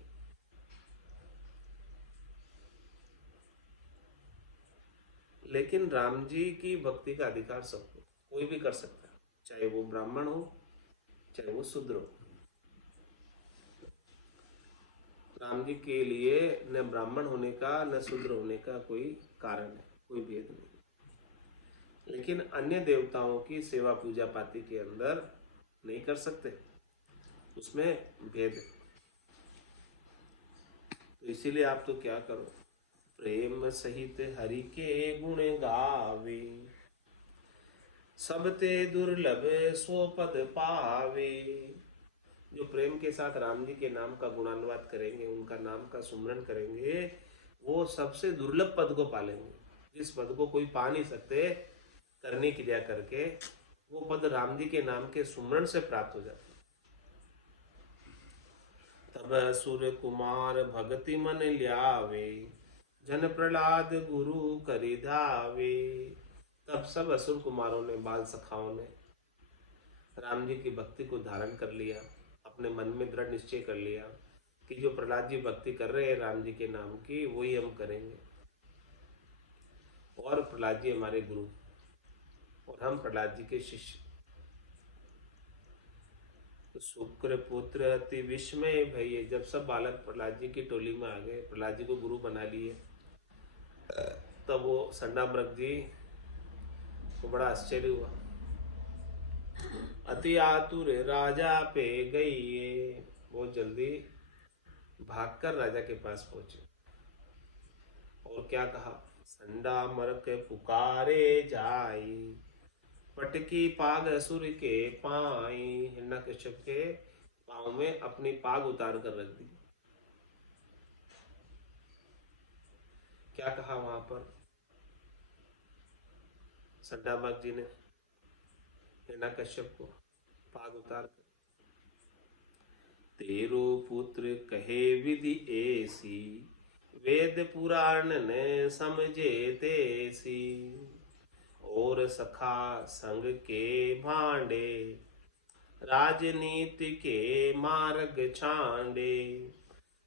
लेकिन राम जी की भक्ति का अधिकार सबको, कोई भी कर सकता है, चाहे वो ब्राह्मण हो चाहे वो शूद्र हो। राम जी के लिए न ब्राह्मण होने का न शूद्र होने का कोई कारण है, कोई भेद नहीं। लेकिन अन्य देवताओं की सेवा पूजा पाती के अंदर नहीं कर सकते, उसमें भेद है। तो इसीलिए आप तो क्या करो, प्रेम सहित हरि के गुण गावे, सब ते दुर्लभ सो पद पावे। जो प्रेम के साथ राम जी के नाम का गुणानुवाद करेंगे, उनका नाम का सुमरण करेंगे, वो सबसे दुर्लभ पद को पालेंगे, जिस पद को कोई पा नहीं सकते करने क्रिया करके, वो पद राम जी के नाम के सुमरण से प्राप्त हो जाता है। तब असुर कुमार भगति मन ल्यावे, जन प्रहलाद गुरु करि धावे। तब सब असुर कुमारों ने, बाल सखाओं ने राम जी की भक्ति को धारण कर लिया, अपने मन में दृढ़ निश्चय कर लिया कि जो प्रहलाद जी भक्ति कर रहे हैं राम जी के नाम की, वही हम करेंगे, और प्रहलाद जी हमारे गुरु और हम प्रहलाद जी के शिष्य। तो शुक्र पुत्र अति विस्मय भइए। जब सब बालक प्रहलाद जी की टोली में आ गए, प्रहलाद जी को गुरु बना लिए, तब वो संडामृग जी को बड़ा आश्चर्य हुआ। अति आतुर राजा पे गई, बहुत जल्दी भागकर राजा के पास पहुंचे और क्या कहा, संडामर्क पुकारे जाई, पटकी पाग असुर के पाई। हिरण्यकश्यप के पांव में अपनी पाग उतार कर रख दी। क्या कहा वहां पर संडामर्क जी ने हिरण्यकश्यप को पाग उतार कर, तेरो पुत्र कहे विधि ऐसी, वेद पुराण न समझे तेसी। और सखा संग के भांडे, राजनीति के मार्ग छांडे।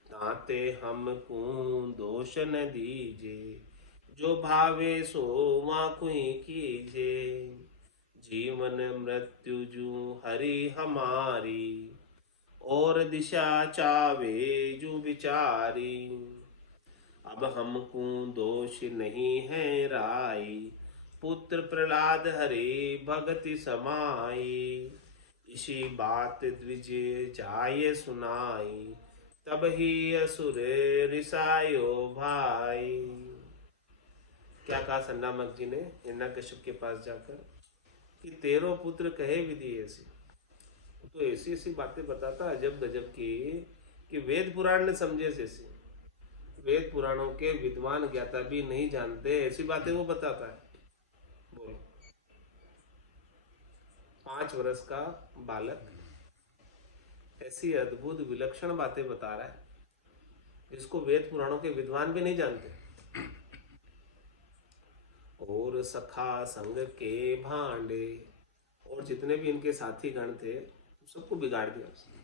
ताते हमको दोष न दीजे, जो भावे सो वाकुई कीजे। जीवन मृत्यु जू हरि हमारी, और दिशा चावे जू विचारी। अब हमको दोष नहीं है राई, पुत्र प्रहलाद हरि भगति समाई। इसी बात द्विज जाय सुनाई, तब ही असुर रिसायो भाई। क्या कहा संडामक जी ने हिरण्यकश्यप के पास जाकर कि तेरो पुत्र कहे विधि ऐसी, तो ऐसी ऐसी बातें बताता अजब गजब की कि वेद पुराण ने समझे जैसी, वेद पुराणों के विद्वान ज्ञाता भी नहीं जानते ऐसी बातें वो बताता है। बोलो, 5 वर्ष का बालक ऐसी अद्भुत विलक्षण बातें बता रहा है जिसको वेद पुराणों के विद्वान भी नहीं जानते। और सखा संग के भांडे, और जितने भी इनके साथी गण थे सबको बिगाड़ दिया उसने।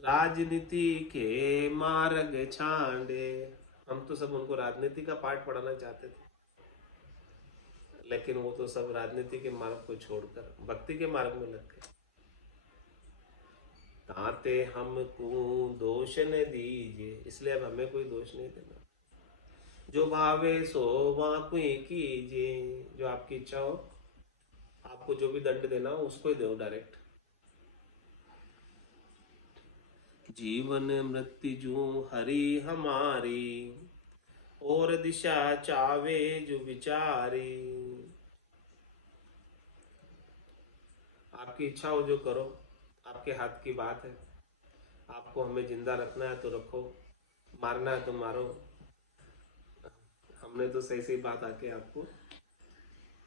राजनीति के मार्ग छांडे, हम तो सब उनको राजनीति का पाठ पढ़ाना चाहते थे, लेकिन वो तो सब राजनीति के मार्ग को छोड़कर भक्ति के मार्ग में लग गए। ताते हमको दोष न दीजिए, इसलिए अब हमें कोई दोष नहीं देना। जो भावे सो वाकुई कीजिए, जो आपकी इच्छा हो, आपको जो भी दंड देना हो उसको ही दो डायरेक्ट। जीवन मृत्यु हरि हमारी, और दिशा चावे जो विचारी। आपकी इच्छा हो जो करो, आपके हाथ की बात है। आपको हमें जिंदा रखना है तो रखो, मारना है तो मारो। हमने तो सही सही बात आके आपको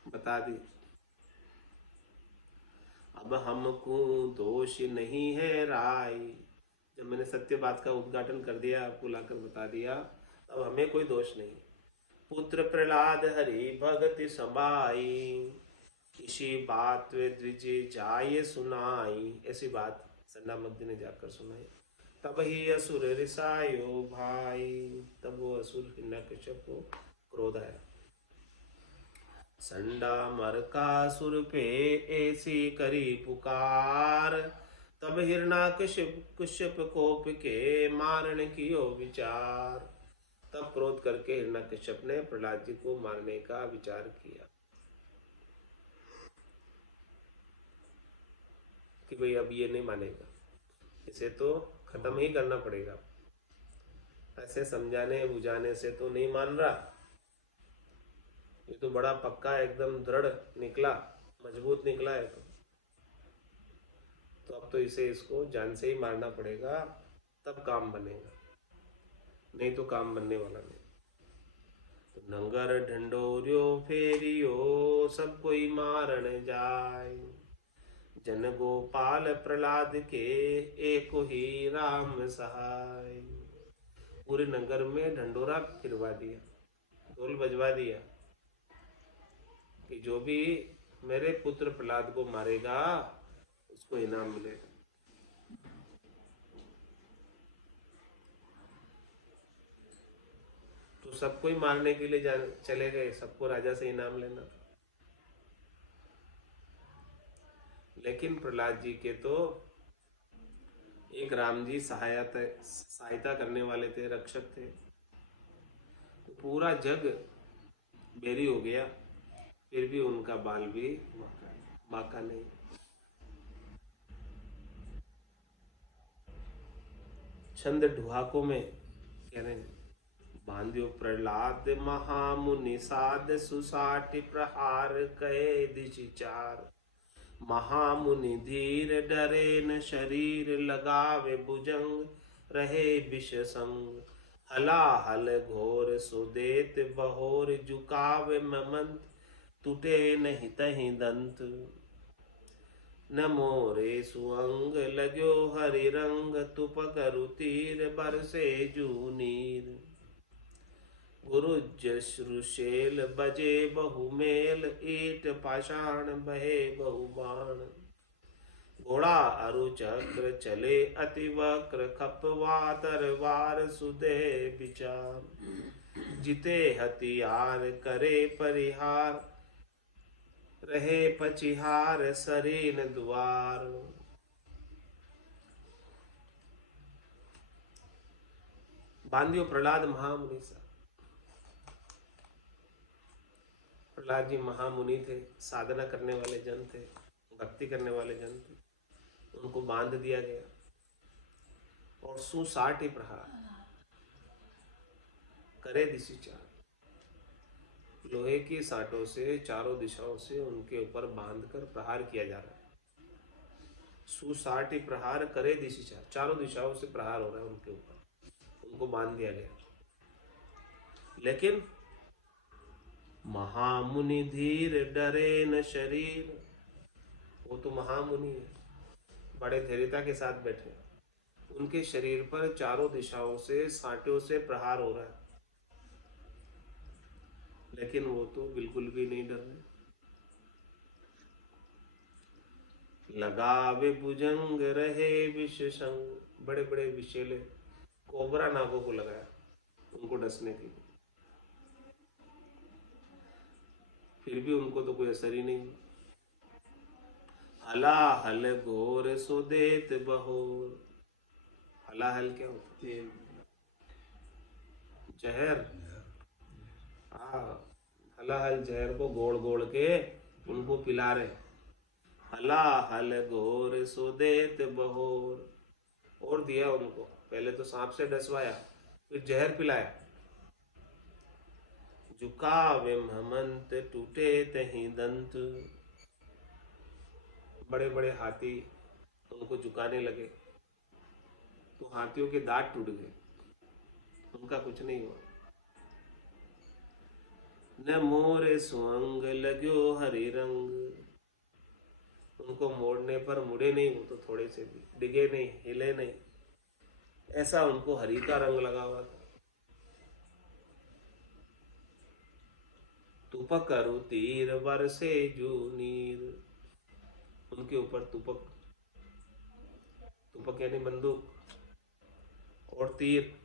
बता दी। अब हमको दोष नहीं है राय, जब मैंने सत्य बात का उद्घाटन कर दिया, आपको लाकर बता दिया, अब हमें कोई दोष नहीं। पुत्र प्रहलाद हरि भगति समाई, इसी बात वे द्विजे जाय सुनाई। ऐसी बात संडा मध्य ने जाकर सुनाई। तब ही असुर रिसायो भाई, तब वो असुर हिरण्यकश्यप को क्रोध आया। संडा मरकासुर पे ऐसी करी पुकार, तब हिरण्यकश्यप कोप के मारने की ओ विचार। तब क्रोध करके हिरण्यकश्यप ने प्रहलाद जी को मारने का विचार किया कि भाई अब ये नहीं मानेगा, इसे तो खत्म ही करना पड़ेगा। ऐसे समझाने बुझाने से तो नहीं मान रहा, ये तो बड़ा पक्का एकदम दृढ़ निकला, मजबूत निकला है। तो अब तो इसको जान से ही मारना पड़ेगा, तब काम बनेगा, नहीं तो काम बनने वाला नहीं। तो नंगर ढंडोरियो फेरियो, सब कोई मारन जाय। जन गोपाल प्रहलाद के एक ही राम सहाय। पूरे नगर में ढंडोरा फिरवा दिया, ढोल बजवा दिया कि जो भी मेरे पुत्र प्रहलाद को मारेगा उसको इनाम मिलेगा। तो सबको ही मारने के लिए चले गए, सबको राजा से इनाम लेना था। लेकिन प्रहलाद जी के तो एक राम जी सहायता करने वाले थे, रक्षक थे। तो पूरा जग बेरी हो गया, फिर भी उनका बाल भी बाका नहीं। छंद ढुहाकों में कह रहे हैं, बांध्यो प्रहलाद महामुनि साध सुसाट प्रहार कहे दिशि चार। महामुनि धीर डरे न शरीर लगावे भुजंग रहे विष संग। हलाहल घोर सुदेत बहोर झुकावे ममंत टूटे नहीं तहि दंत। न मोरे सुअंग लगो हरि रंग तुप करु तीर बरसे जूनीर। गुरुज श्रुशेल बजे बहुमेल ईट पाषाण बहे बहुबाण। घोड़ा अरु चक्र चले अति वक्र खपवा तरवार सुदे विचार। जिते हथियार करे परिहार रहे पचिहार सरीन द्वार। बांधियो प्रहलाद महामुनि सा। प्रहलाद जी महामुनि थे, साधना करने वाले जन थे, भक्ति करने वाले जन थे। उनको बांध दिया गया और सुसाट प्रहार करे दिशि चार। लोहे की साटों से चारों दिशाओं से उनके ऊपर बांधकर प्रहार किया जा रहा है। सुसाट प्रहार करे दिशि चार, चारों दिशाओं से प्रहार हो रहा है उनके ऊपर, उनको बांध दिया गया। लेकिन महामुनि धीर डरे न शरीर, वो तो महामुनि है, बड़े धैर्यता के साथ बैठे, उनके शरीर पर चारों दिशाओं से सांटों से प्रहार हो रहा है, लेकिन वो तो बिल्कुल भी नहीं डर रहे। लगावे भुजंग रहे विष संग, बड़े बड़े विषैले कोबरा नागों को लगाया उनको डसने के लिए, फिर भी उनको तो कोई असर ही नहीं हुआ। हलाहल घोर सुदेत बहोर, हलाहल क्या होता है? जहर। हाँ, हलाहल जहर को गोड़ गोड़ के उनको पिला रहे। हलाहल घोर सुदेत बहोर, और दिया उनको, पहले तो सांप से डसवाया, फिर जहर पिलाया। झुकावे महमंत टूटे तही दंत, बड़े बड़े हाथी उनको झुकाने लगे तो हाथियों के दांत टूट गए, उनका कुछ नहीं हुआ। न मोरे सुअंग लगो हरि रंग, उनको मोड़ने पर मुड़े नहीं, वो तो थोड़े से भी डिगे नहीं, हिले नहीं, ऐसा उनको हरि का रंग लगा हुआ था। तुपक करु तीर बरसे जू नीर, उनके ऊपर तुपक, तुपक यानी बंदूक और तीर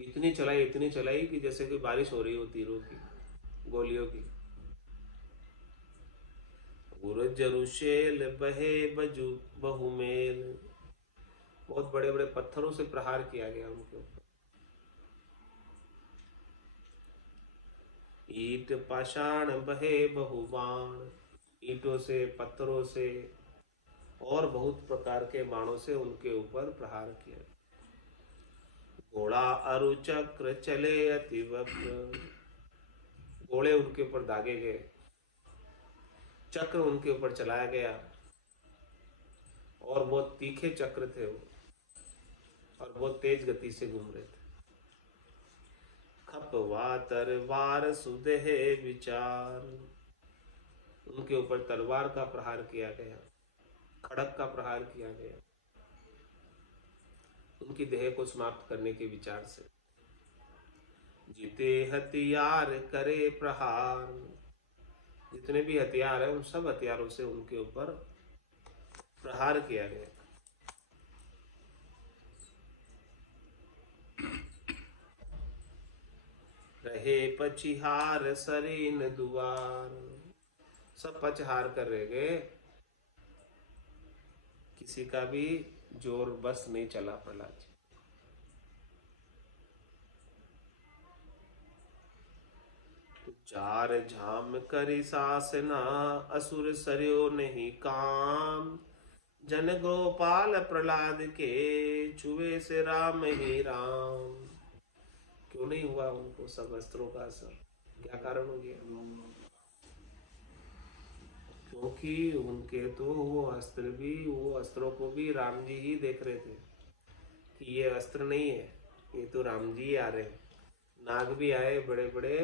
इतनी चलाई कि जैसे कि बारिश हो रही हो तीरों की, गोलियों की। जरुशेल बहे बजू बहुमेल, बहुत बड़े बड़े पत्थरों से प्रहार किया गया उनके ऊपर। ईट पाषाण बहे बहुबाण, ईंटों से, पत्थरों से और बहुत प्रकार के बाणों से उनके ऊपर प्रहार किया। घोड़ा अरु चक्र चले अति वक्र, घोड़े उनके ऊपर दागे गए, चक्र उनके ऊपर चलाया गया, और बहुत तीखे चक्र थे वो, और बहुत तेज गति से घूम रहे थे। खपवा तरवार सुदेह विचार, उनके ऊपर तलवार का प्रहार किया गया, खड़क का प्रहार किया गया, उनकी देह को समाप्त करने के विचार से। जीते हथियार करे प्रहार, जितने भी हथियार है उन सब हथियारों से उनके ऊपर प्रहार किया गया। रहे पछिहार सरीन दुआर, सब पछहार कर रह गए, किसी का भी जोर बस नहीं चला प्रहलाद जी। तो चार झाम करी सासना, असुर सरयो नहीं काम, जन गोपाल प्रहलाद के छुए से राम ही राम। क्यों नहीं हुआ उनको सब अस्त्रों का असर, क्या कारण हो गया? क्योंकि उनके तो वो अस्त्रों को भी राम जी ही देख रहे थे कि ये अस्त्र नहीं है, ये तो राम जी आ रहे हैं। नाग भी आए बड़े बड़े,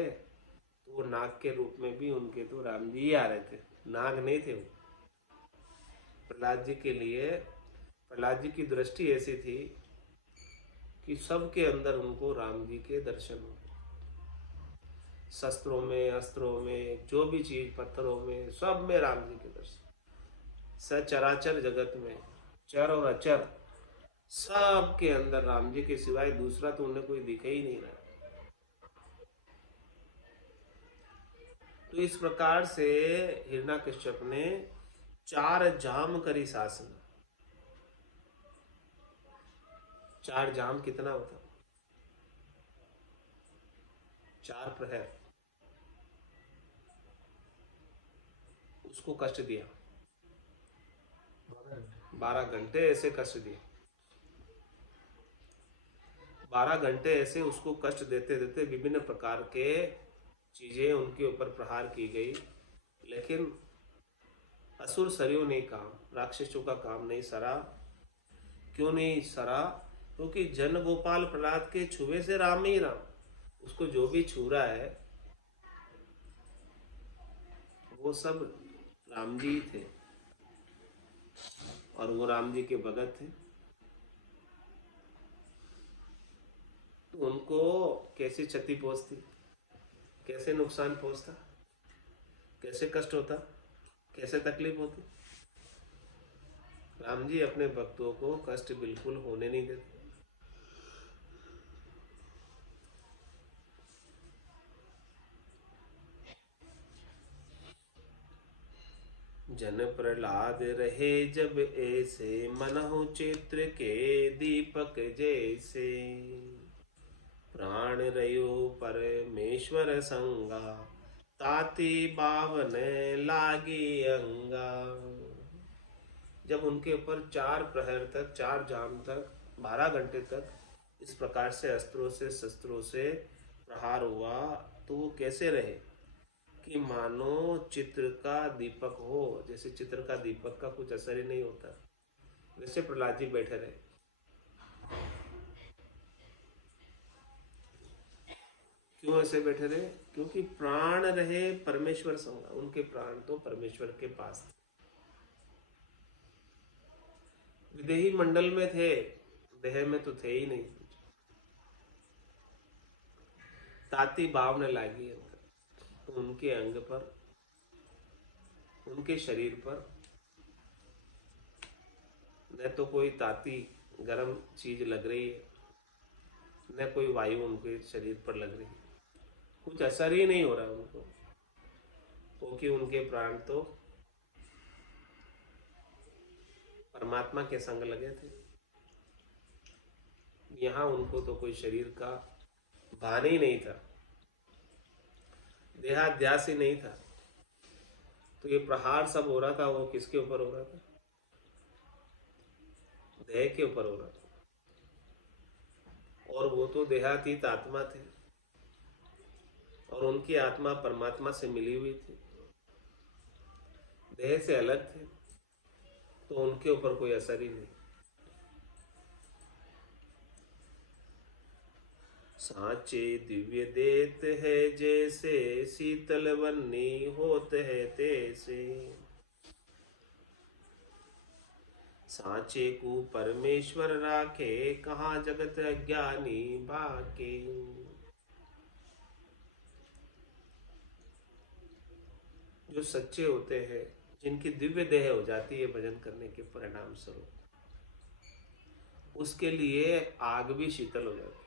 तो वो नाग के रूप में भी उनके तो राम जी ही आ रहे थे, नाग नहीं थे वो। प्रहलाद जी के लिए, प्रहलाद जी की दृष्टि ऐसी थी कि सबके अंदर उनको राम जी के दर्शन हो, शस्त्रों में, अस्त्रों में, जो भी चीज, पत्थरों में, सब में राम जी के दर्शन। सचराचर जगत में, चर और अचर, सब के अंदर राम जी के सिवाय दूसरा तो उन्हें कोई दिखे ही नहीं रहा। तो इस प्रकार से हिरण्यकश्यप ने चार जाम करी शासन। चार जाम कितना होता? 4 प्रहर उसको कष्ट दिया, 12 घंटे ऐसे कष्ट दिए, 12 घंटे ऐसे उसको कष्ट देते देते विभिन्न प्रकार के चीजें उनके ऊपर प्रहार की गई, लेकिन असुर सरियों ने काम, राक्षसों का काम नहीं सरा। क्यों नहीं सरा? क्योंकि जन गोपाल प्रहलाद के छुए से राम ही राम, उसको जो भी छू रहा है वो सब राम जी थे, और वो राम जी के भगत थे। उनको कैसी क्षति पहुंचती, कैसे नुकसान पहुंचता, कैसे कष्ट होता, कैसे तकलीफ होती। राम जी अपने भक्तों को कष्ट बिल्कुल होने नहीं देते। जन प्रहलाद रहे जब ऐसे, मनहु चित्र के दीपक जैसे। प्राण रयो परमेश्वर संगा, ताति बावन लागी अंगा। जब उनके ऊपर 4 प्रहर तक, 4 जाम तक, 12 घंटे तक इस प्रकार से अस्त्रों से शस्त्रों से प्रहार हुआ, तो वो कैसे रहे कि मानो चित्र का दीपक हो। जैसे चित्र का दीपक का कुछ असर ही नहीं होता, वैसे प्रहलाद जी बैठे रहे। क्यों ऐसे बैठे रहे? क्योंकि प्राण रहे परमेश्वर संग, उनके प्राण तो परमेश्वर के पास थे। विदेही मंडल में थे, देह में तो थे ही नहीं। ताती भाव न लागी, तो उनके अंग पर, उनके शरीर पर न तो कोई ताती गर्म चीज लग रही है, न कोई वायु उनके शरीर पर लग रही है, कुछ असर ही नहीं हो रहा उनको, क्योंकि उनके प्राण तो परमात्मा के संग लगे थे। यहाँ उनको तो कोई शरीर का भान ही नहीं था, देहाध्यास ही नहीं था। तो ये प्रहार सब हो रहा था, वो किसके ऊपर हो रहा था? देह के ऊपर हो रहा था। और वो तो देहातीत आत्मा थे, और उनकी आत्मा परमात्मा से मिली हुई थी, देह से अलग थे, तो उनके ऊपर कोई असर ही नहीं। साचे दिव्य देत है जैसे, शीतल वन्नी होत है तैसे। साचे को परमेश्वर राखे, कहाँ जगत अज्ञानी बाके। जो सच्चे होते हैं, जिनकी दिव्य देह हो जाती है भजन करने के परिणाम स्वरूप, उसके लिए आग भी शीतल हो जाती है।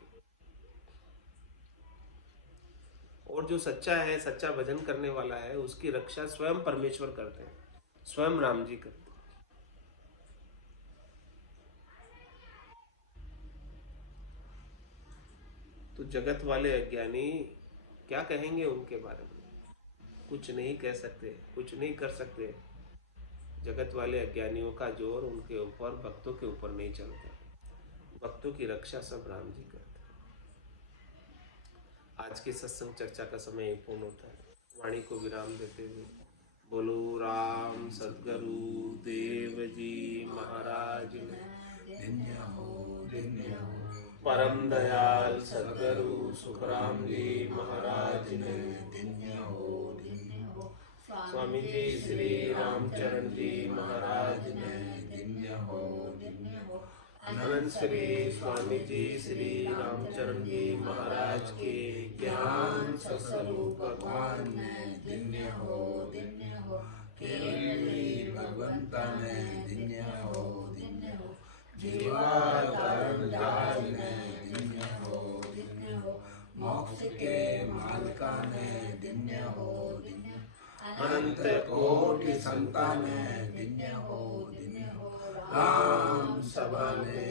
और जो सच्चा है, सच्चा भजन करने वाला है, उसकी रक्षा स्वयं परमेश्वर करते हैं, स्वयं राम जी करते हैं। तो जगत वाले अज्ञानी क्या कहेंगे उनके बारे में? कुछ नहीं कह सकते, कुछ नहीं कर सकते। जगत वाले अज्ञानियों का जोर उनके ऊपर, भक्तों के ऊपर नहीं चलता। भक्तों की रक्षा सब राम जी करते हैं। आज की सत्संग चर्चा का समय यही पूर्ण होता है। वाणी को विराम देते हुए बोलो राम सद्गुरु देव जी महाराज परम दयाल सद्गुरु सुखराम जी महाराज ने, स्वामी जी श्री रामचरण जी महाराज ने, अनंत श्री स्वामी जी श्री रामचरण जी महाराज के ज्ञान स्वरूप भगवान ने दिन्य हो केवली भगवंता ने दिन्य हो जीवा धर्म जाल ने दिन्य हो मोक्ष के मालिका ने दिन्य हो अनंत कोटि संतान दिन्य हो राम सभा ने